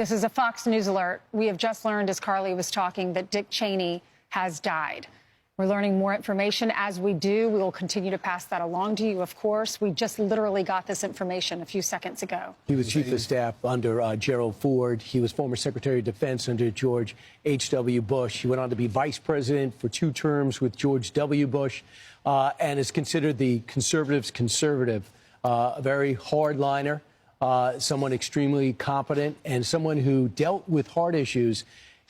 This is a Fox News alert. We have just learned, as Carly was talking, that Dick Cheney has died. We're learning more information as we do. We will continue to pass that along to you, of course. We just literally got this information a few seconds ago. He was chief of staff under Gerald Ford. He was former Secretary of Defense under George H.W. Bush. He went on to be vice president for 2 terms with George W. Bush and is considered the conservatives' conservative, a very hardliner, someone extremely competent, and someone who dealt with hard issues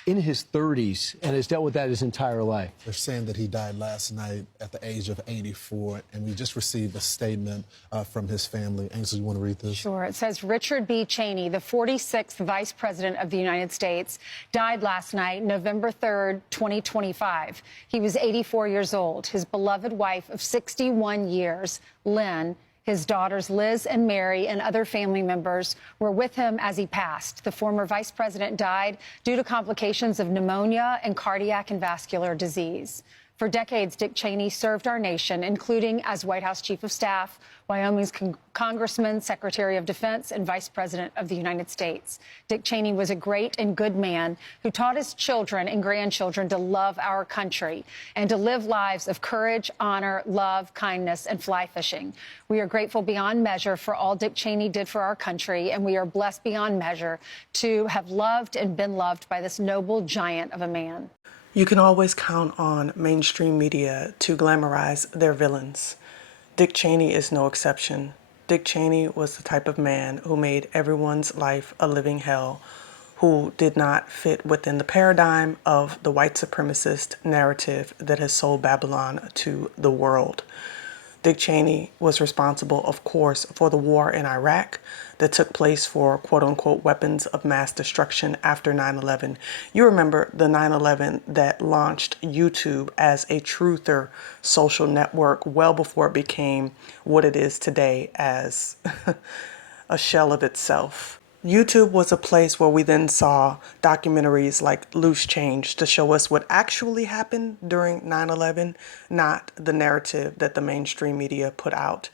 in his 30s and has dealt with that his entire life. They're saying that he died last night at the age of 84, and we just received a statement from his family. Ainsley, you want to read this? Sure. It says Richard B. Cheney, the 46th Vice President of the United States, died last night, November 3rd, 2025. He was 84 years old. His beloved wife of 61 years, Lynn, his daughters Liz and Mary, and other family members were with him as he passed. The former vice president died due to complications of pneumonia and cardiac and vascular disease. For decades, Dick Cheney served our nation, including as White House Chief of Staff, Wyoming's Congressman, Secretary of Defense, and Vice President of the United States. Dick Cheney was a great and good man who taught his children and grandchildren to love our country and to live lives of courage, honor, love, kindness, and fly fishing. We are grateful beyond measure for all Dick Cheney did for our country, and we are blessed beyond measure to have loved and been loved by this noble giant of a man. You can always count on mainstream media to glamorize their villains. Dick Cheney is no exception. Dick Cheney was the type of man who made everyone's life a living hell, who did not fit within the paradigm of the white supremacist narrative that has sold Babylon to the world. Dick Cheney was responsible, of course, for the war in Iraq that took place for quote-unquote weapons of mass destruction after 9/11. You remember the 9/11 that launched YouTube as a truther social network well before it became what it is today as a shell of itself. YouTube was a place where we then saw documentaries like Loose Change to show us what actually happened during 9/11, not the narrative that the mainstream media put out.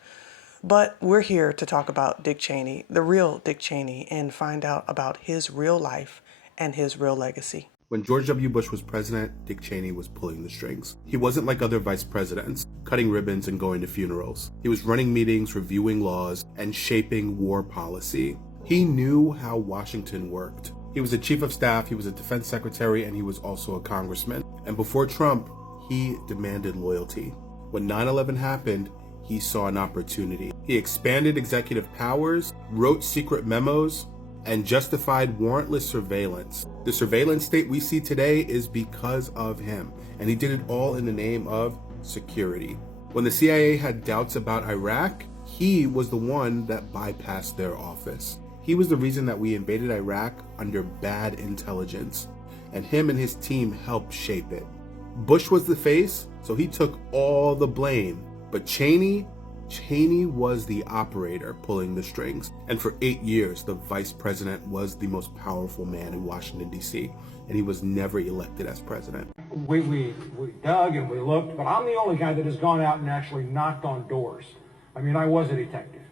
But we're here to talk about Dick Cheney, the real Dick Cheney, and find out about his real life and his real legacy. When George W. Bush was president, Dick Cheney was pulling the strings. He wasn't like other vice presidents, cutting ribbons and going to funerals. He was running meetings, reviewing laws, and shaping war policy. He knew how Washington worked. He was a chief of staff, he was a defense secretary, and he was also a congressman. And before Trump, he demanded loyalty. When 9/11 happened, he saw an opportunity. He expanded executive powers, wrote secret memos, and justified warrantless surveillance. The surveillance state we see today is because of him, and he did it all in the name of security. When the CIA had doubts about Iraq, he was the one that bypassed their office. He was the reason that we invaded Iraq under bad intelligence, and him and his team helped shape it. Bush was the face, so he took all the blame. But Cheney was the operator pulling the strings. And for 8 years, the vice president was the most powerful man in Washington, D.C., and he was never elected as president. We dug and we looked, but I'm the only guy that has gone out and actually knocked on doors. I mean, I was a detective.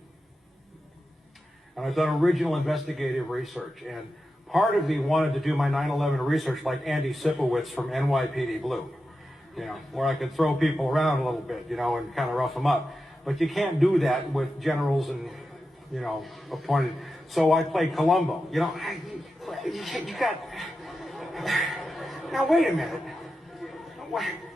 And I've done original investigative research. And part of me wanted to do my 9/11 research like Andy Sipowicz from NYPD Blue, you know, where I could throw people around a little bit, you know, and kind of rough them up. But you can't do that with generals and, you know, appointed. So I played Columbo. You know, you got... Now, wait a minute.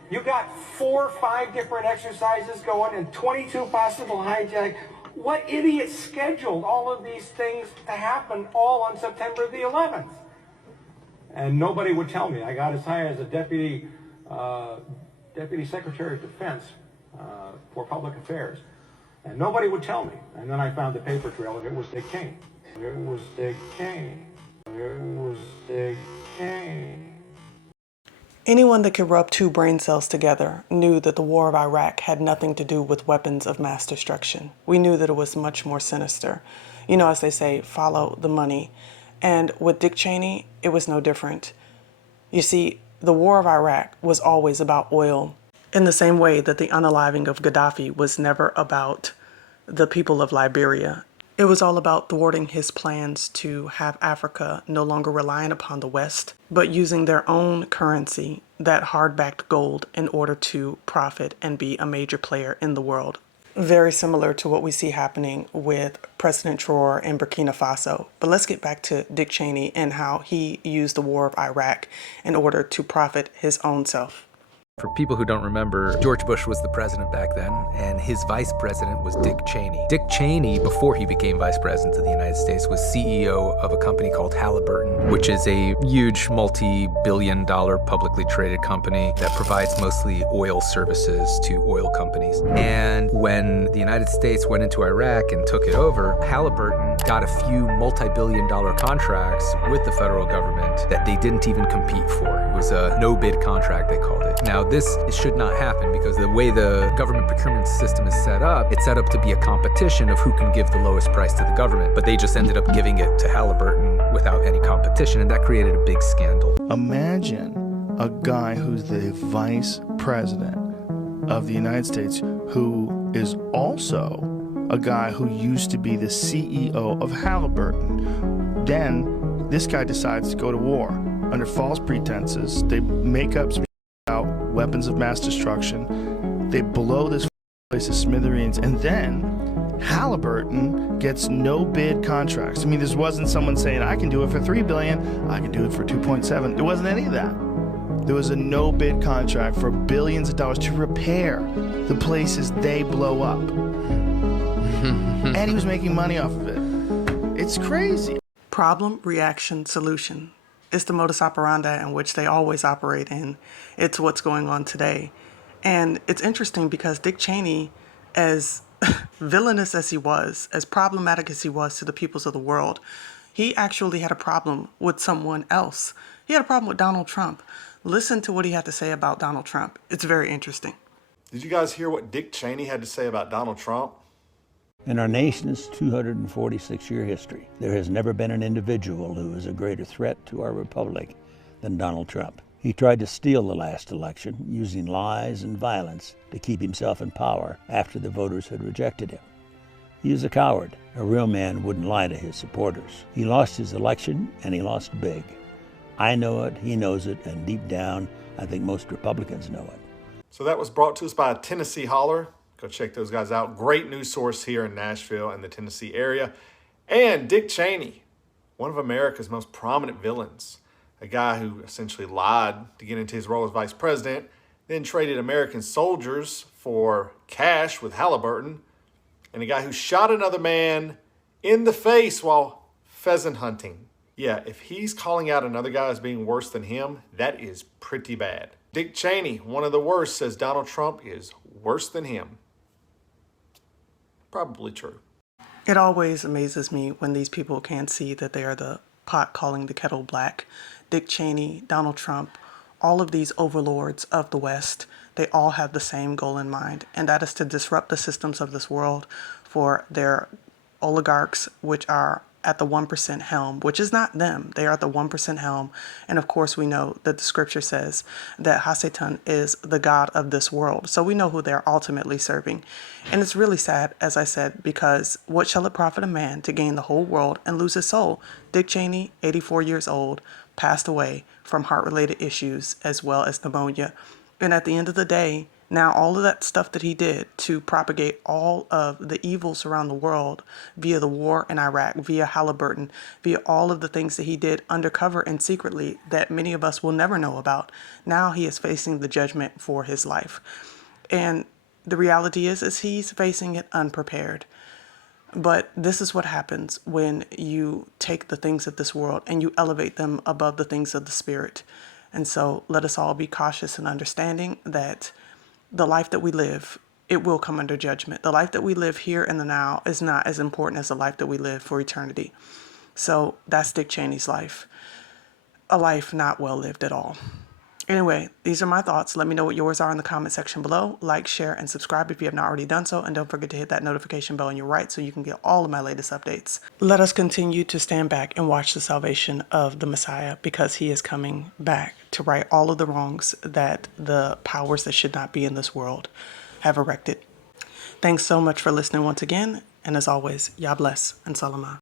You got 4 or 5 different exercises going and 22 possible hijacks. What idiot scheduled all of these things to happen all on September the 11th? And nobody would tell me. I got as high as a deputy secretary of defense for public affairs. And nobody would tell me. And then I found the paper trail, and it was Dick Cheney. It was Dick Cheney. It was Dick Cheney. Anyone that could rub 2 brain cells together knew that the war of Iraq had nothing to do with weapons of mass destruction. We knew that it was much more sinister. You know, as they say, follow the money. And with Dick Cheney, it was no different. You see, the war of Iraq was always about oil, in the same way that the unaliving of Gaddafi was never about the people of Liberia. It was all about thwarting his plans to have Africa no longer relying upon the West, but using their own currency, that hard-backed gold, in order to profit and be a major player in the world. Very similar to what we see happening with President Traore in Burkina Faso. But let's get back to Dick Cheney and how he used the war of Iraq in order to profit his own self. For people who don't remember, George Bush was the president back then, and his vice president was Dick Cheney. Dick Cheney, before he became vice president of the United States, was CEO of a company called Halliburton, which is a huge multi-billion-dollar publicly traded company that provides mostly oil services to oil companies. And when the United States went into Iraq and took it over, Halliburton got a few multi-billion-dollar contracts with the federal government that they didn't even compete for. It was a no-bid contract, they called it. Now, this should not happen because the way the government procurement system is set up, it's set up to be a competition of who can give the lowest price to the government. But they just ended up giving it to Halliburton without any competition, and that created a big scandal. Imagine a guy who's the vice president of the United States who is also a guy who used to be the CEO of Halliburton. Then this guy decides to go to war under false pretenses. They make up some out weapons of mass destruction. They blow this place to smithereens, and then Halliburton gets no bid contracts. I mean, this wasn't someone saying, I can do it for $3 billion, I can do it for 2.7. There wasn't any of that. There was a no bid contract for billions of dollars to repair the places they blow up. And he was making money off of it. It's crazy. Problem, reaction, solution. It's the modus operandi in which they always operate in. It's what's going on today. And it's interesting because Dick Cheney, as villainous as he was, as problematic as he was to the peoples of the world, he actually had a problem with someone else. He had a problem with Donald Trump. Listen to what he had to say about Donald Trump. It's very interesting. Did you guys hear what Dick Cheney had to say about Donald Trump? In our nation's 246-year history, there has never been an individual who is a greater threat to our republic than Donald Trump. He tried to steal the last election using lies and violence to keep himself in power after the voters had rejected him. He is a coward. A real man wouldn't lie to his supporters. He lost his election, and he lost big. I know it, he knows it, and deep down, I think most Republicans know it. So that was brought to us by Tennessee Holler. Go check those guys out. Great news source here in Nashville and the Tennessee area. And Dick Cheney, one of America's most prominent villains. A guy who essentially lied to get into his role as vice president, then traded American soldiers for cash with Halliburton, and a guy who shot another man in the face while pheasant hunting. Yeah, if he's calling out another guy as being worse than him, that is pretty bad. Dick Cheney, one of the worst, says Donald Trump is worse than him. Probably true. It always amazes me when these people can't see that they are the pot calling the kettle black. Dick Cheney, Donald Trump, all of these overlords of the West, they all have the same goal in mind, and that is to disrupt the systems of this world for their oligarchs, which are at the 1% helm, which is not them. They are at the 1% helm. And of course, we know that the scripture says that Hasatan is the God of this world. So we know who they're ultimately serving. And it's really sad, as I said, because what shall it profit a man to gain the whole world and lose his soul? Dick Cheney, 84 years old, passed away from heart-related issues as well as pneumonia. And at the end of the day, now all of that stuff that he did to propagate all of the evils around the world via the war in Iraq, via Halliburton, via all of the things that he did undercover and secretly that many of us will never know about, now he is facing the judgment for his life. And the reality is he's facing it unprepared. But this is what happens when you take the things of this world and you elevate them above the things of the spirit. And so let us all be cautious and understanding that the life that we live, it will come under judgment. The life that we live here in the now is not as important as the life that we live for eternity. So that's Dick Cheney's life. A life not well lived at all. Anyway, these are my thoughts. Let me know what yours are in the comment section below. Like, share, and subscribe if you have not already done so. And don't forget to hit that notification bell on your right so you can get all of my latest updates. Let us continue to stand back and watch the salvation of the Messiah, because he is coming back to right all of the wrongs that the powers that should not be in this world have erected. Thanks so much for listening once again. And as always, Yah bless and Salaman.